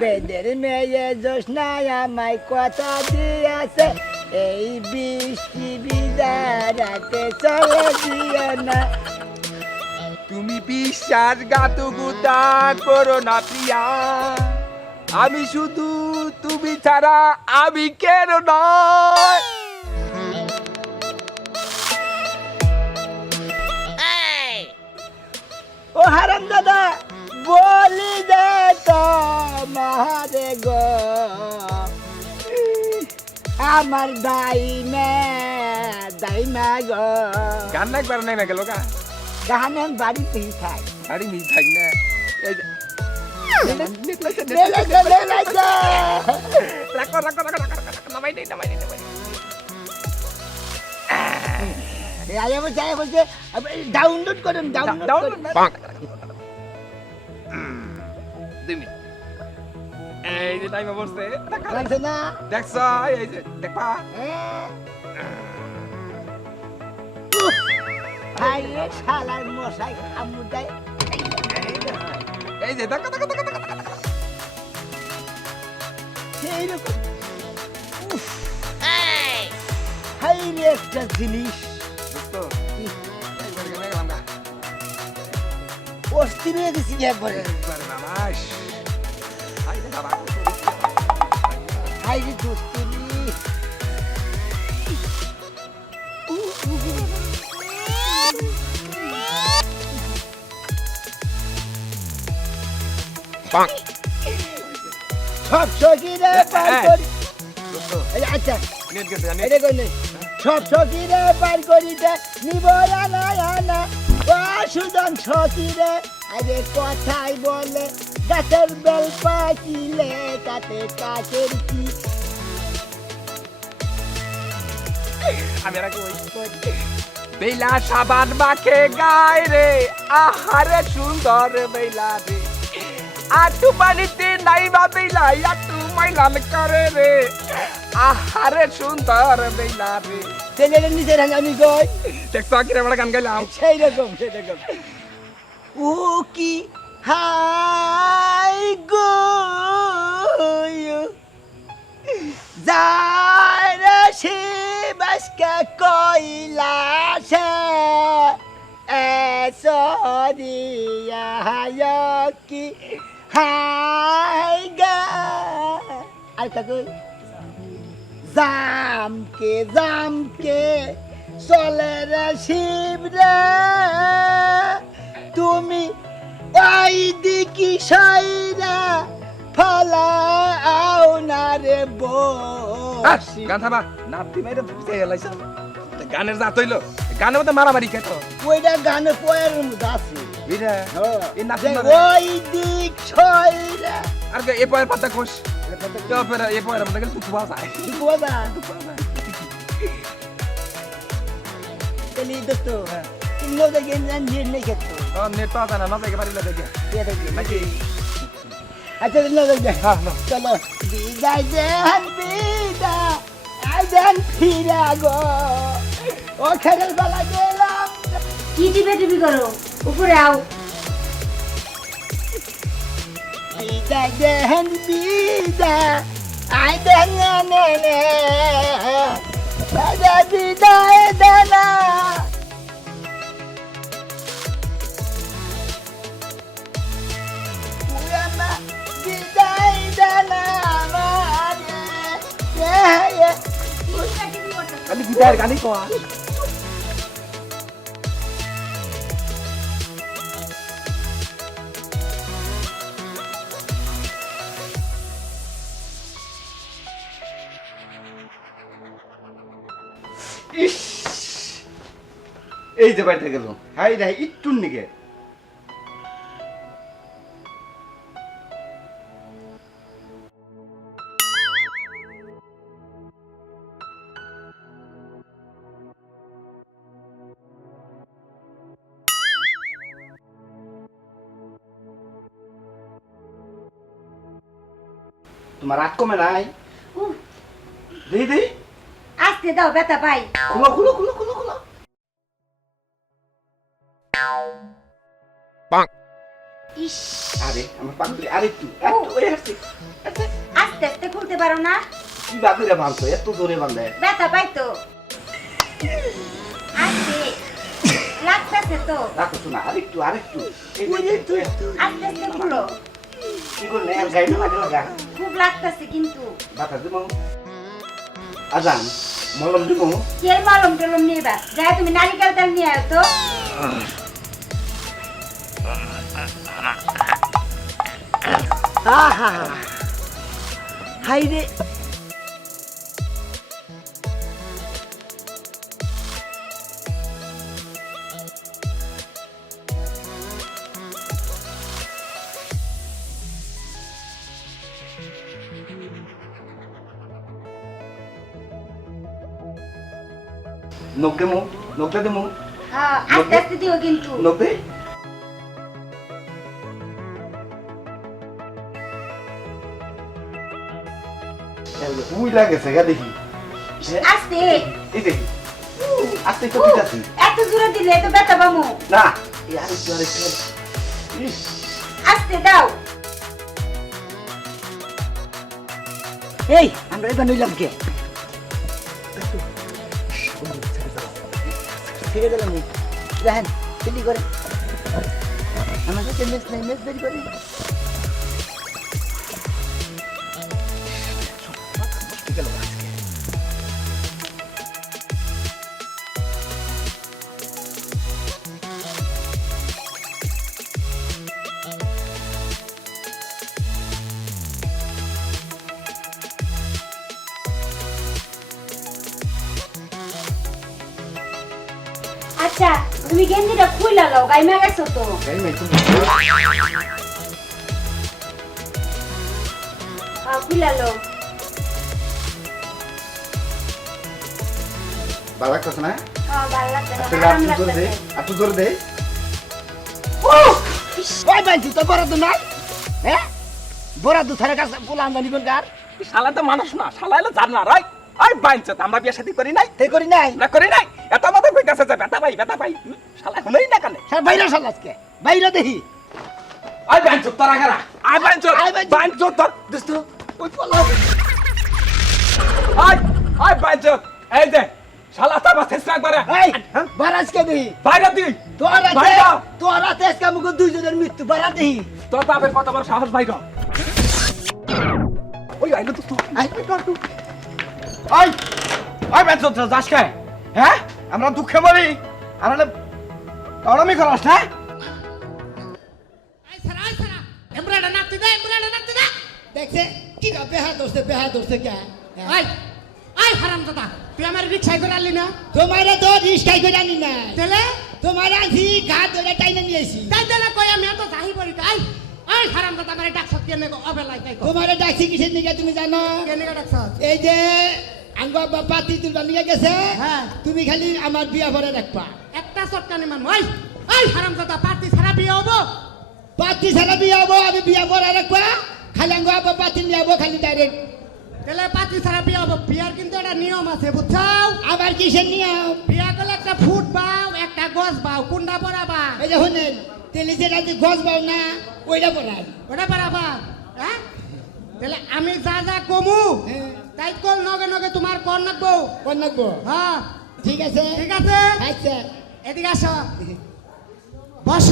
বেদের মেয়ে জোসনায় আমায় কথা দিয়েছে এই বৃষ্টি বিদারাতে চলে দিও না। তুমি বিশ্বাসঘাতকতা করো না প্রিয়া, আমি শুধু তুমি ছাড়া আমি কেন নয়। ও হারাম দাদা বলি দে তো মারে গো আমার দাইমা গো। গান না একবার নাই না গেল গা, গান আমি বাড়িতেই খাই। আরে মি থাক না। এই যে রাখো রাখো রাখো রাখো নামাই নেই নামাই নেই নামাই নেই। ডাউনলোড করুন ডাউনলোড এই যে টাইমে বসছে লাগছে না দেখছ, এই যে দেখবা ভাই শালার মশাই আমুদাই এই যে দেখো দেখো দেখো দেখো সেইরকম হাইরে একটা জিনিস দোস্ত একবার গেলাম না অস্থির হয়ে গেছি একবারে। একবার নামাস আই রে বাবা হাইরে দোস্তি পাক সব সখীরে পার করি। দোস্ত এই আচ্ছা নেট গেছে জানি এটা কই নেই সব সখীরে পার করিতে নিব না না ও সুজন সখীরে আরে কথাই বলে গাছের বেল পাকিলে তাতে কাকের কি। আমি আর কই বেলা সাবান মাখে গায় রে আহারে সুন্দর বেলা রে আটু পানিতে নাইবা বেলা আটু মাইলান করে রে আহারে সুন্দর বেলা রে। ছেলের নিচে আমি কই দেখছো কিরে বড় গান গাইলাম সেই রকম ও কি হাই গো যারে সে বাসকা কইলা সে সরিয়া কি হাই গা আর কই জামকে চলে রে শিব রে তুমি ওই দিকি সাইরা ফলা আও না রে বসি। গান থামা নাতি মেরে ফুসে গেলাইছ গানের জাত হইলো গানের মধ্যে মারামারি খেত ওইটা গানে পোয়ের মধ্যে আছে বুঝা এই নাতি যে ওই দিক সাইরা আর এ পয়ের পাতা কোষ তো পরে এ পয়ের মধ্যে গেল তুই বাসা কি কথা তেলি দোস্ত ইনো দেখে নিয়ে নেই খেতো নেট পাওয়া যায় না না দেখে পারিলে দেখে দিয়ে দেখি নাকি আচ্ছা ইনো দেখে হ্যাঁ না চলো বিদায় দেন ফিরা গো ও খেলের বেলা গেলাম কি টিপি করো উপরে আও বিদায় আই দেন নে দাদা বিদায় দেনা পুরানা বিদায় দেনা খালি গিটার গানই কোয়া এই যে বাইরে গেল হাই রে একটুর নিকে তোমার রাগ কমে নাই উহ, দিদি আস্তে দাও ব্যথা পাই খুলো খুলো খুলো খুলো খুলো ইস আরে আমার পাগলি আরে একটু একটু ওই আসছে পারো না কি বাকুরে বাঁধছো এত জোরে বাঁধে ব্যথা পাই তো আস্তে লাগতেছে তো রাখো শোনা আরেকটু আরেকটু আস্তে আস্তে খুলো কি করলে আর গাইড লাগে লাগা খুব লাগতেছে কিন্তু বাতা দিব আজান মলম দিব কের মালম টেলম নিয়ে বা যাই তুমি নারিকেল তেল নিয়ে আয় তো আহা হাই রে নখ দেবো নখটা দেবো হ্যাঁ আস্তে আস্তে দিও কিন্তু নখ দে উই লাগেছে গা দেখি আস্তে এই দেখি আস্তে তো ঠিক আছে এত জোরে দিলে তো ব্যথা পামু না এই আরেকটু আরেকটু ইস আস্তে দাও এই আমরা এবার নইলাম কে ছেড়ে দিলাম দেখেন ফিলি করে আমার কাছে মেস নাই মেস বেরি করে আচ্ছা তুমি গেঞ্জিটা খুইলা লও গাইমা গেছো তো গাই মাইছো খুইলা লও ভালো লাগতেছে না ভালো লাগতেছে আসলে আরাম একটু জোরে দে লাগতেছে একটু জোরে দে ওই বাইছি তো বড় তো নাই হ্যাঁ বড় দু থারে কাছে পোলা আমদানি কোন কার শালা তো মানুষ না শালা হলো জানোয়ার রাই আই বাইনছে আমরা বিয়ে শাদী করি নাই তে করি নাই না করি নাই এত আমাদের কইতাছে যে ব্যথা পাই শালা হলোই না কানে স্যার বাইরে সব আজকে বাইরে দেখি আই বাইনছে তোর আগারা আই বাইনছে আই বাইনছে। বাইনছে তোর দোস্ত ওই পলা আই বাইনছে এই যে শালা তা বাসেস না করে এই বারাজকে দেখি বাইরে তুই তোরা বাইরে তোরা তেজ কামুক দুইজনের মৃত্যু বারা দেখি তোর বাপের কত বড় সাহস বাইরে ওই আইলো তো আই আই আই বাইনছে তো যাস কে হ্যাঁ আমরা দুঃখে মরি আর হলে তড়মি করাস না দেখছে কি বেহা দোস্তে কে আই হারামজাদা তুই আমার রিকশায় করে আনলি না তোমারে তো রিস্কাই করে আনি না তেলে তোমার আনছি ঘাট ধরে টাইনে নিয়েছি তাই তেলে কই আমি এত জাহি পড়ি আই আই হারামজাদা আমার ডাকছ কেনে অবেলায় তাই কো তোমারে ডাকছি কিসের নিকে তুমি জানো কেনে ডাকছ এই যে আঙ্গা বাবা তুলবা নিয়ে গেছে হ্যাঁ। তুমি খালি আমার বিয়া ভরে রাখবা একটা চটকানি মান ওই আই হারামজাদা পার্টি ছাড়া বিয়ে হবো পাতি ছাড়া বিয়া হবো আমি বিয়া ভরে রাখবা খালি আঙ্গা বাবা পাতি নিয়ে যাবো খালি ডাইরেক্ট তেলে পার্টি ছাড়া বিয়ে হবো বিয়ার কিন্তু একটা নিয়ম আছে বুঝছাও আবার কিসের নিয়ম বিয়া করলে একটা ফুট বাও একটা গছ বাও কুন্ডা পরাবা এই যে শুনেন তেলে যে রাজি গছ বাও না ওইটা পড়াই ওটা পরাবা হ্যাঁ তাহলে আমি যা যা কমু তাই কল নগে নগে তোমার কর নাকবো কোন নাকবো হ্যাঁ ঠিক আছে ঠিক আছে আচ্ছা এদিকে আসো বস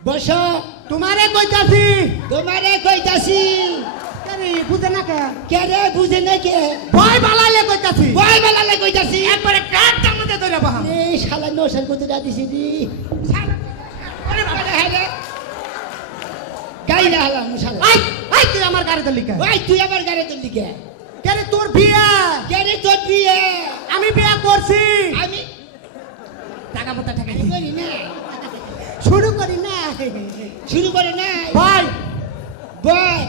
বসো তোমারে কইতাছি তোমারে কইতাছি আরে বুঝে না কে কে রে বুঝে না কে ভয় বালালে কইতাছি বয় বেলালে কইতাছি একবারে কাটটার মধ্যে ধরে বহা এই শালা নশার কত দিছি দি আরে বাবা গাই না হালাম শালা আই আই তুই আমার গাড়িতে লিখা ওই তুই আমার গাড়ি তুল দিকে কে রে তোর বিয়া কে রে তোর বিয়ে আমি বিয়া করছি আমি টাকা পয়সা টাকা করি না শুরু করি না শুরু করে না ভাই বয়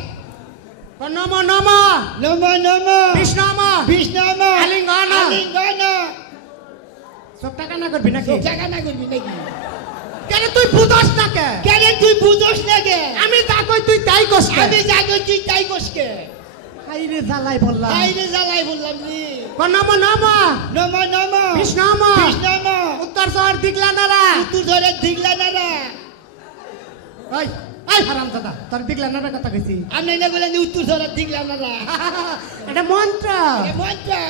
নম নম নম নম বিষ্ণম বিষ্ণম আলিঙ্গন। আলিঙ্গন সব টাকা না করবি নাকি জায়গা না করবি নাকি কে রে তুই বুঝস না কে কে রে তুই বুঝোস না কে আমি যা কই তুই তাই কস আমি জাগো তুই তাই কসকে হাই রে জ্বালাই বললাম আই রে জ্বালাই বললাম নি নম নম নম নম বিষ্ণম বিষ্ণম উত্তর শহর দিগলা নারা তুই ধরে দিগলা না রে ওই এই হারাম দাদা তোর দিগলা নাড়া কথা কইছি আমি না বলে উত্তর সরার দিগলাম না এটা মন্ত্র মন্ত্রা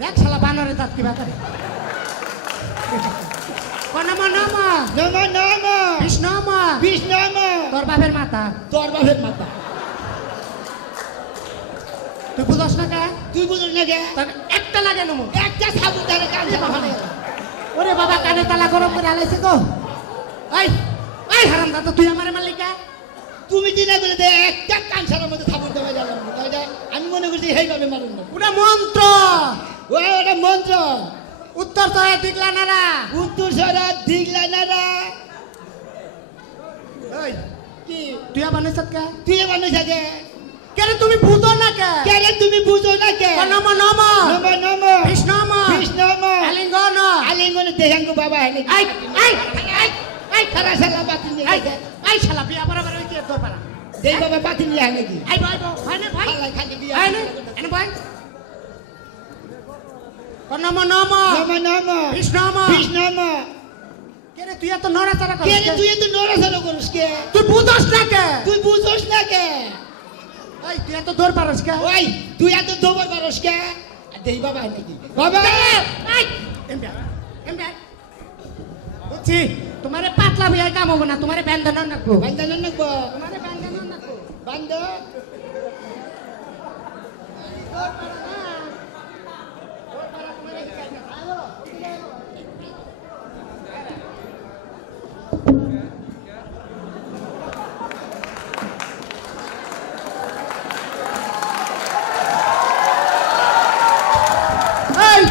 দেখ শালা বানরে দাঁত কি বাতা নম নম নম নম বিষ্ণম বিষ্ণম তোর বাপের মাথা তোর বাপের মাথা তুই বুঝস না কে তুই বুঝলি না কে তোর একটা লাগে নমো একটা সাবুন ধরে কান চালা ওরে বাবা কানে তালা গরম করে আলাইছে গো এই এই হারাম দাদা তুই আমারে মালিকা তুমি দিনা বলে দে একটা কান ছাড়ার মধ্যে সাবুন দেওয়া গেল আমি মনে করছি এইভাবে মারুন না ওটা মন্ত্র ওটা মন্ত্র উত্তর তো দিগলা নারা উত্তর সরার দিগলা না এই কি তুই বানাইছ কে তুই মানুষ আছে কেন তুমি বুঝো না কে কেন তুমি বুঝো না কে নম নম নম নম বিষ্ণম বিষ্ণম আলিঙ্গন আলিঙ্গন দেহাঙ্গ বাবা হেলে এই এই এই এই খারা সালা বাতি নিয়ে এই গেছে এই শালা বিয়া বরাবর ওই কি তোর পারা দেই বাবা বাতি নিয়ে আনে কি এই ভাই ভাই নে ভাই খালা খালি দিয়া এই নে এনে ভাই নম নম নম নম বিষ্ণম বিষ্ণম কেন তুই এত নড়াচড়া কে করিস রে তুই তো নড়াচড়া করিস কে তুই বুঝস না কে তুই বুঝোস না কে এই তুই এত দৌড় পারস কে ওই তুই এত দৌড় পারস কে দেই বাবা হেলে কি বাবা এই এমবি এমবি বুঝছি তোমারে পাতলা বিয়ায় কাম হবে না তোমারে বেন্দন নাকবো বান্দা ননকো তোমারে বেন্দন নাকবো বান্দা এই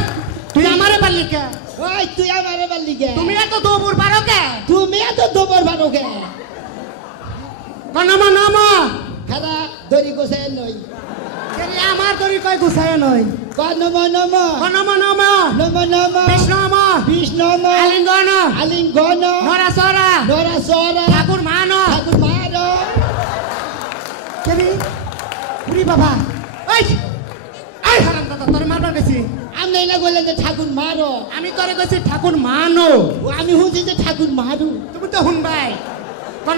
তুই আমারে পারলি কে ওই তুই আমারে বললি কে তুমি এত দৌড় পারো কে তুমি এত দৌড় পারো কে নম নম খারা দড়ি গোছায় নই কেন আমার দড়ি কই গুছায় নই নম নম নম নম নম নম বিষ্ণম বিষ্ণম আলিঙ্গন আলিঙ্গন নরাসরা নরাসরা ঠাকুর মান ঠাকুর মার কেবি পুরি বাবা এই এই হারাম দাদা তোরে মারবার গেছি আমি না বললে যে ঠাকুর মারো আমি তোরে গেছি ঠাকুর মানো ও আমি হুঁজি যে ঠাকুর মারু তুমি তো শুনবাই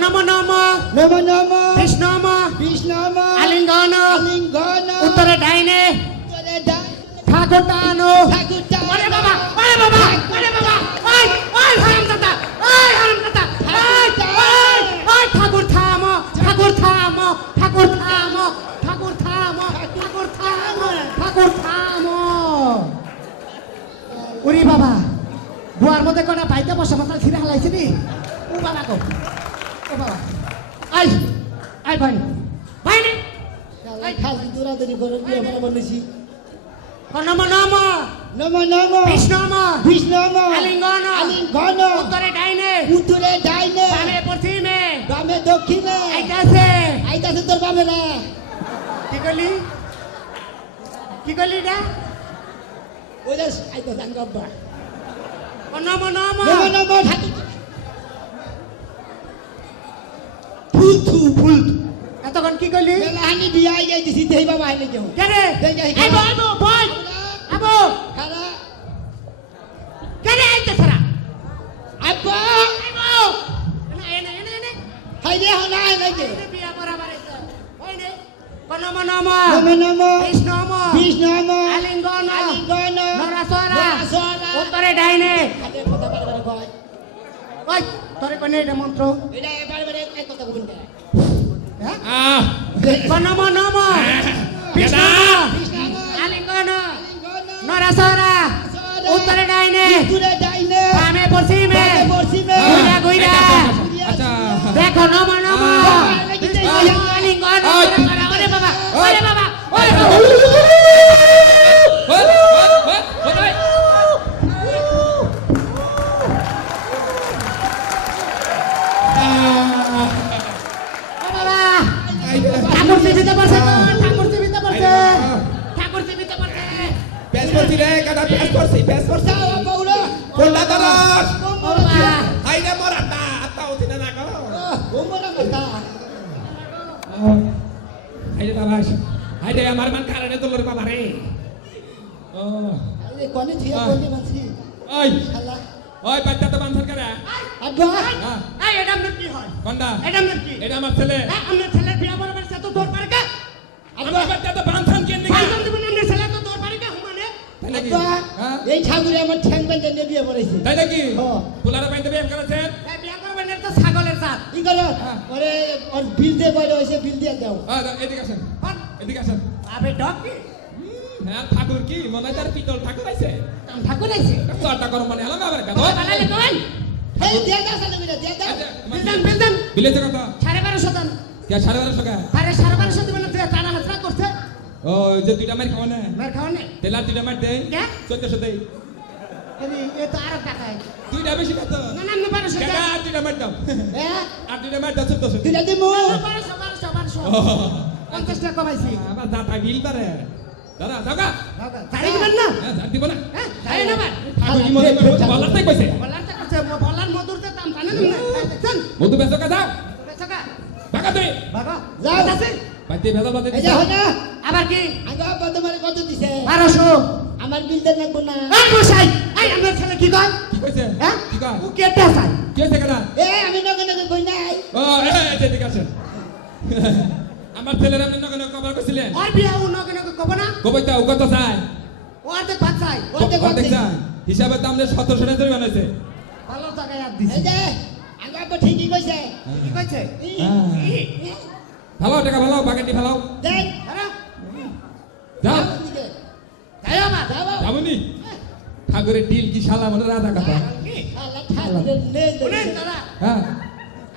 নম নম নম নম বিষ্ণম বিষ্ণম আলিঙ্গন আলিঙ্গন উত্তরে ডাইনে উত্তরে ডাই ঠাকুর টানো ঠাকুর ডাই ওরে বাবা ওরে বাবা ওরে বাবা ওই ওই হারাম দাদা ওই হারাম দাদা ওই ওই ওই ঠাকুর থামো ঠাকুর থামো ঠাকুর থামো ঠাকুর থামো ঠাকুর থামো ঠাকুর থামো ওরে বাবা বুয়ার মধ্যে কোনা পাইতে বসে মাথা ছিঁড়ে হালাইছে নি ও বাবা গো ও বাবা আই আই ভাই ভাই নে খালি দৌড়াদৌড়ি করে বিয়ে বড় বলেছি নম নম নম নম বিষ্ণম বিষ্ণম আলিঙ্গন আলিঙ্গন উত্তরে ডাইনে উত্তরে ডাইনে বামে পশ্চিমে বামে দক্ষিণে আইতাছে আইতাছে তোর বামেরা কি করলি কি করলি রে ওই যে আইতাছে আঙ্গাব্বা নম নম নম নম ঠাকুর ফুল থু ফুল এতক্ষণ কি করলি বেলা হানি বিয়া আই যাইতেছি দেই বাবা হানি কেউ কে রে দেই যাই আইবো আইবো বল আইবো খারা কে রে আইতাছে রা আব্বা আইবো এনে এনে এনে হাই রে হনা নাই কে এনে বিয়া বরাবর আইছে ওই নে নম নম নম নম বিষ্ণম বিষ্ণম আলিঙ্গন আলিঙ্গন নরাসরা নরাসরা উত্তরে ডাইনে হাতে কথা বারবার কয় ওই তোরে কোনে এটা মন্ত্র এটা বারবার এক কথা কইবেন না হ্যাঁ নম নম বিষ্ণম কৃষ্ণ আলিঙ্গন নরাসরা উত্তরে ডাইনে উত্তরে ডাইনে বামে পশ্চিমে বামে পশ্চিমে ঘুরা ঘুরা আচ্ছা দেখো নম নম আলিঙ্গন ওরে বাবা ওরে বাবা ওরে বাবা ঠাকুর জীবিত পারছে ঠাকুর জীবিত পারছে ঠাকুর জীবিত পারছে প্যাস করছি রে কাটা প্যাস করছি প্যাস করছি বাউরা কোল্লা দারাস বাবা আইরে মোর আত্মা আত্মা উঠিনা না গো ওমরা মাথা আইরে দারাস আইরে আমার মান কারণে তোর বাবা রে ও আরে কোনে থিয়া কোনে মাছি ওই শালা ওই বাচ্চা তো বানসার করে আব্বা এই এই এটা আপনার কি হয় কোনটা এটা আপনার কি এটা আমার ছেলে হ্যাঁ আপনার ছেলের বিয়া বরাবর এত দৌড় পারে কে আমার বাচ্চা তো বানথান কেন নাকি পাঁচজন দিবেন আপনার ছেলে তো দৌড় পারে কে হুমানে তাই নাকি আব্বা, হ্যাঁ এই ঠাকুরে আমার ঠ্যাং বেঁধে নিয়ে বিয়ে করেছে তাই নাকি হ্যাঁ। পোলারে বাইতে বিয়ে করেছেন এই বিয়া করবেন এর তো ছাগলের জাত কি করো হ্যাঁ। ওরে ওর বিল দিয়ে কয়টা হয়েছে বিল দিয়ে দাও এদিকে আসেন এদিকে আসেন আবে ডক কি হ্যাঁ ঠাকুর কি মনে হয় তার পিতল ঠাকুর আছে কাম ঠাকুর আছে চর্চা করো মানে এলাম আবার কেন ওই বানালে কই এই দিয়ে দাও সালে মিলে দিয়ে দাও বিলদান বিলেছে কত 1250 দান কে 1250 টাকা আরে 1250 দিবেন না টানা হাতরা করছে ও ওই যে দুইটা মার খাওয়া না মার খাওয়া নেই তেলার দুইটা মার দেই কে? 1400 দেই আরে এ তো আর টাকায় দুইটা বেশি কত না না আমি 1200 টাকা আর দুইটা মার দাও হ্যাঁ আর দুইটা মার দাও 1400 দিলে দিমু 1200 50 টাকা কমাইছি আমার দাদা বিল পারে দাদা দাদা তাই দিবেন না হ্যাঁ জান দিব না হ্যাঁ তাই না ভাই ঠাকুর কি মনে করে বলার তাই কইছে বলার তো করছে বলার মধুরতে দাম জানেন না দেখছেন মধু বেচো কা দাও বেচকা টাকা তুই বাবা যাও। আছে বাইতে বেচা বাদে এই যে হয় না আবার কি আগে আব্বা তোমার কত দিছে 1200 আমার বিল দিয়ে লাগবো না এই মশাই এই আমার ছেলে কি কয় কি কইছে হ্যাঁ কি কয় ও কেটে চাই কি হইছে কেডা এই আমি নগে নগে কই নাই ও এই ঠিক আছে আমার ছেলের আপনি নগন কভার কইছিলেন আর বিয়া ও নগে নগে কব না কবইতা ও কত চাই ও আর দেখ ভাত চাই অর্ধেক অর্ধেক অর্ধেক। চাই হিসাবে দাম 1700 টাকা ধরে বানাইছে ভালো টাকায় আর এই দিছি যে আগে আব্বা ঠিকই কইছে কি কইছে ভালো টাকা ভালো বাকেটি ভালো দেখ আরে যাও দিকে তাই আবার যাও যাবনি ঠাকুরের ডিল কি শালা মনে রাধা কথা কি আল্লাহ ঠাকুরের নে শুনেন দাদা হ্যাঁ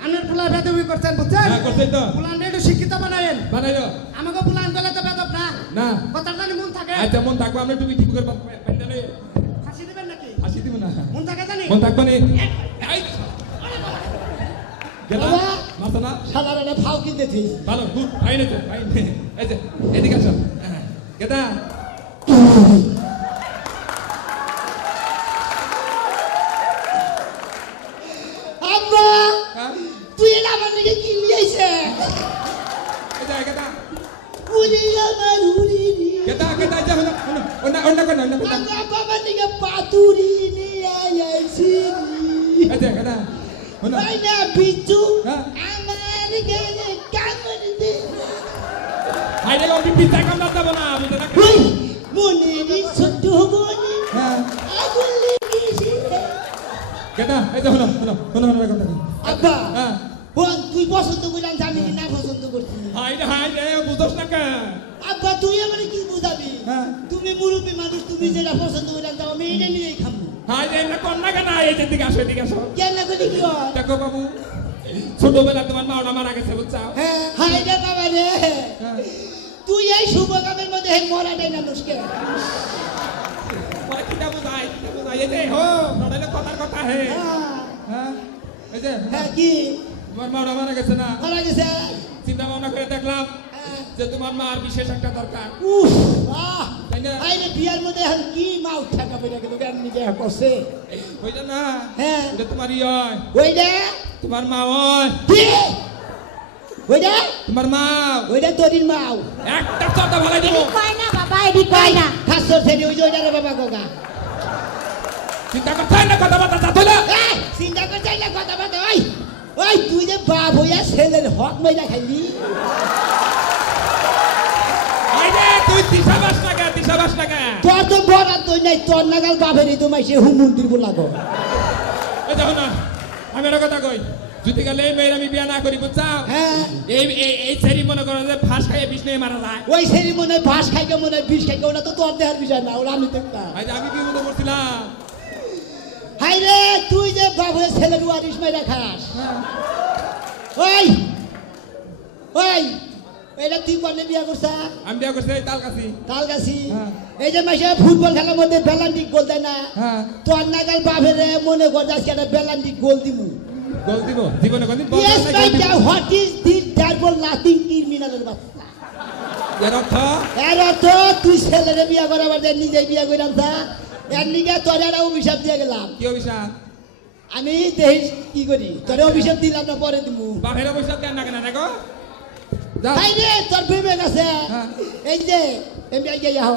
আনার পোলা বেদবি করছেন বুঝছেন হ্যাঁ করছই তো পোলান একটু শিক্ষিত বানায়েন বানাইলো আমাকে পোলান গেলে তো বেদব না না কথা জানি মন থাকে আচ্ছা মন থাকবো আমরা তুমি ঠিক করে পাইতালে ফাঁসি দিবেন নাকি হাসি দিব না মন থাকে জানি মন থাকবো নি গেলা বাবা। মাথা না শালারে ফাও কিনতে থিস ভালো গুড ফাইন আছে ফাইন এই যে এদিকে আসো কেটা আব্বা হ্যাঁ তুই এটা আমার দিকে কি নিয়েছে এই যে কেটা উড়ি আমার উড়ি নি কেটা কেটা যা হলো ওনা ওনা কোন ওনা কোন আব্বা বাবা দিকে পাতুরি নিয়ে আইছি এই যে কেটা ওনা বাইনা বিচু হ্যাঁ। আমার গেলে কামড় দে আইলে লম্বি পিতা কাম না যাব না বুঝতে না হুই মনিরি ছোট বনি হ্যাঁ আগুন লেগেছে কেটা এই যে হলো হলো হলো হলো কথা আব্বা হ্যাঁ বোন তুই পছন্দ করলাম আমি কি না পছন্দ করছি হাই রে বুঝছ না কে আব্বা তুই আমারে কি বুঝাবি হ্যাঁ। তুমি মুরব্বী মানুষ তুমি যেটা পছন্দ করলাম তাও আমি এটা নিয়েই খাবো হাই রে না কোন না কেনা এই যে দিকে আসো এদিকে আসো কেন না করলে কি হয় দেখো বাবু ছোটবেলা তোমার মা ওনা মারা গেছে বুঝছো হ্যাঁ হাই রে বাবা রে হ্যাঁ তুই এই শুভ কামের মধ্যে হে মরাটাই না মুশকিল পরে কিটা বুঝাই এই যে হো নড়াইলে কথার কথা হে হ্যাঁ এই যে হ্যাঁ কি তোমার মা ওনা মারা গেছে না মারা গেছে চিন্তা ভাবনা করে দেখলাম যে তোমার মার বিশেষ একটা দরকার উফ আহ তাই না হাই রে বিয়ার মধ্যে এখন কি মা উঠা কাপে গেল কেন নিজে করছে বুঝলে না হ্যাঁ এটা তোমারই হয় ওইটা তোমার মা হয় কি ওইটা তোমার মা ওইটা তোরির মাও একটা কথা ভালো দিব এডি কয় না বাবা এডি কয় না খাসর থেকে ওই যে ওইটা রে বাবা গোগা চিন্তা করতে না কথা বার্তা তা তোলা এই চিন্তা করতে না কথা বলতে ওই ওই তুই যে বাপ হইয়া ছেলের হক মাইরা খাইলি আইরে তুই দিশাবাস লাগা তোর তো বরাদ দই নাই তোর নাগাল বাপেরই তো মাইছে হুমুন্দির বলাগো এই দেখো না আমি একটা কথা কই যদি গেলে এই মেয়ের আমি বিয়া না করি বুঝছাও হ্যাঁ এই এই এই সেরি মনে করো যে ফাঁস খাইয়ে বিষ নিয়ে মারা যায় ওই সেরি মনে হয় ভাস খাইকে মনে হয় বিষ খাইকে ওটা তো তোর দেহার বিষয় না ওরা আমি দেখতাম আজ আমি কি মনে করছিলাম হাই রে তুই যে বাপ হয়ে ছেলের ওয়ারিস মাইরা খাস ওই ওই এটা তুই কনে বিয়া করছা আমি বিয়া করছি এই তালকাছি কাল গাছি হ্যাঁ। এই যে মাসে ফুটবল খেলার মধ্যে বেলান্ডিক গোল দেয় না হ্যাঁ তোর নাগাল বাপের মনে কর আজকে একটা বেলান্ডিক গোল দিমু গোল দিব জীবনে কোনদিন বল Yes, নাই my গোল দিব dear, what is this terrible nothing criminal বাচ্চা? এর অর্থ এর অর্থ তুই ছেলেরে বিয়া করাবার দেন নিজে বিয়া কইরাম তা এর নিগে তোর একটা অভিশাপ দিয়ে গেলাম কি অভিশাপ আমি দেখিস কি করি তোরে অভিশাপ দিলাম না পরে দিমু বাপের অভিশাপ দেন না কেন দেখো যাও ভাই রে তোর বিবেক আছে হ্যাঁ। এই যে এমনি আগে যাও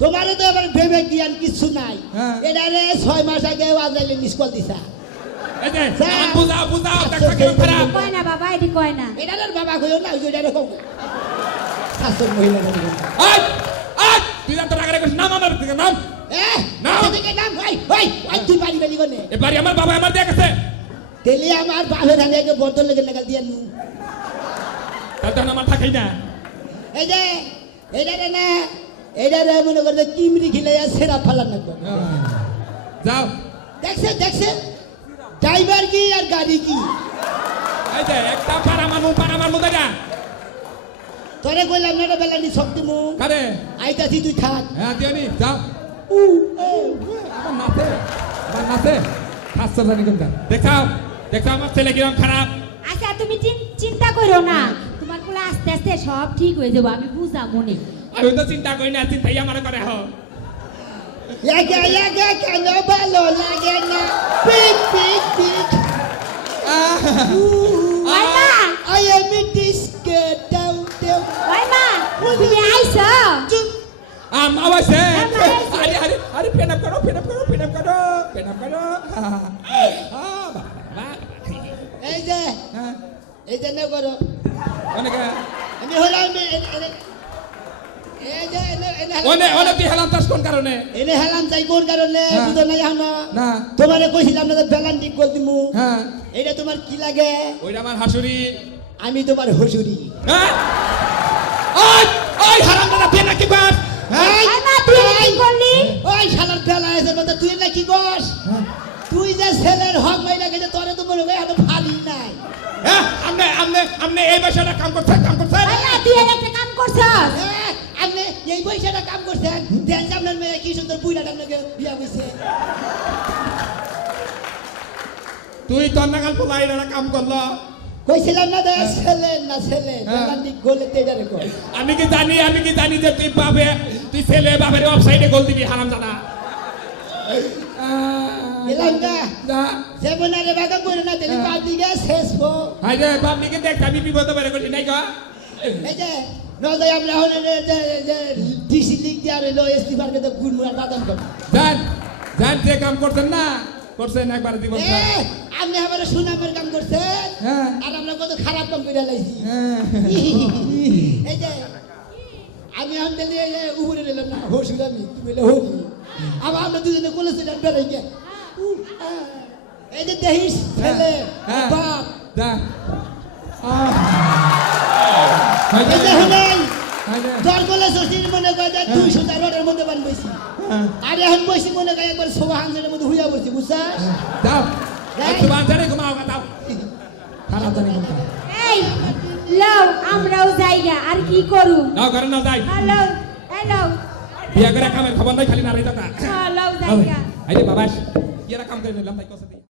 তোমারও তো এবার বিবেক জ্ঞান কিছু নাই হ্যাঁ। এটা রে 6 মাস আগে আজরাইলে মিস কল দিছা এই যে স্যার। আমার বুঝাও বুঝাও দেখছো কেমন খারাপ কয় না বাবা এটি কয় না এটা বাবা কইও না ওই যে এরকম শাসন মহিলা আই আই তুই তো রাগারে কইছ নাম আমার দিকে নাম নাম। থেকে নাম ভাই ভাই ভাই তুই বাড়ি বাড়ি কোনে এবারে আমার বাবা আমার দিয়ে গেছে তেলি আমার বাপের ধানে আগে বর্তন লেগে লাগা দিয়ে নু তাতে আমার থাকেই না এই যে এইটা রে মনে করবে কিমরি খিলাইয়া সেরা ফালান না যাও দেখছে ড্রাইভার কি আর গাড়ি কি এই যে একটা পারামার মধ্যে যা তোরে কইলাম না বেলা নি শক্তি মু কারে আইতাছি তুই থাক হ্যাঁ দিওনি যাও আমার নাতে খাসা জানি কোনটা দেখাও আমার ছেলে কিরম খারাপ আচ্ছা তুমি চিন্তা করো না তোমার গুলো আস্তে আস্তে সব ঠিক হয়ে যাবো আমি বুঝা মনে আমি তো চিন্তা করি না চিন্তাই আমার করে হো লাগা কেন ভালো লাগে না পিক পিক পিক ওই মা I am in this girl down down ওই মা তুমি আইছো আওয়াজে আওয়াজে। আরে পেন আপ করো বাবা এই যে না করো অনেক আমি হলাম অনেক তুই হেলাম তাস কোন কারণে এনে হেলাম যাই কোন কারণে হ্যাঁ। বুঝো না জানো না তোমারে কইছিলাম না বেলান ঠিক করে দিমু হ্যাঁ এটা তোমার কি লাগে ওইটা আমার হাসুরি আমি তোমার হসুরি হ্যাঁ ওই ওই হারাম দাদা পেন কি বাস এই, ওই মা তুই এটা কি করলি ওই শালার বেলা এসে কথা তুই না কি কস তুই যে ছেলের হক মাইরা গেছে তোরে তো মনে হয় এত ভালি নাই হ্যাঁ আমনে এই বছরে কাম করতে ওই মা তুই এটা একটা কাম করছস হ্যাঁ, আপনি এই পয়সাটা কাম করছেন দেন যে আপনার মেয়ে কি সুন্দর বুইড়াটা আপনাকে বিয়া হইছে তুই তোর নাগাল পোলাই না কাম করলো কইছিলাম না দে ছেলে হ্যাঁ। বেলান ঠিক গোলে তেজারে কই আমি কি জানি যে তুই ছেলে বাপের ওয়েবসাইটে গোল দিবি হারাম জানা এলাম না না সেবনারে বাগা কইরা না তেলি পাবলিকে শেষ হো হাই রে পাবলিকে দেখ আমি বিপদ বেরে করি নাই গো এই যে নজাই আমরা হলে যে ডিসি লিখ দিয়া রইলো ইস্তিফার কে তো গুড়মুড়া বাদাম কর জান যে কাম করছেন একবার দিব আপনি আবার সুনামের কাম করছেন হ্যাঁ। আর আমরা কত খারাপ কাম কইরা লাইছি এই যে আমি আনতেলি উপরে নিলাম না হসুর আমি তুমি হলে হরি আবার আমরা দুজনে কলেজে বেড়াই গিয়া এই যে দেহিস ছেলে হ্যাঁ। বাপ যা এই যে হুনাই তোর কলেজ হসির মনে করে যে 200 রোডের মধ্যে বান বইছি আর এখন বইছি মনে করে একবার সোভা হানসের মধ্যে হুইয়া পড়ছি বুঝছাস যাও এই। তোমার জানে ঘুমাও দাও খারাপ জানি কোনটা এই লও আমরাও যাইগা আর কি করু নাও করে নাও যাই হ্যালো হ্যালো বিয়া করে কামের খবর নাই খালি নারী দাদা লও যাইগা আইরে বাবাস বিয়ারা কাম করে নিলাম তাই কষ্ট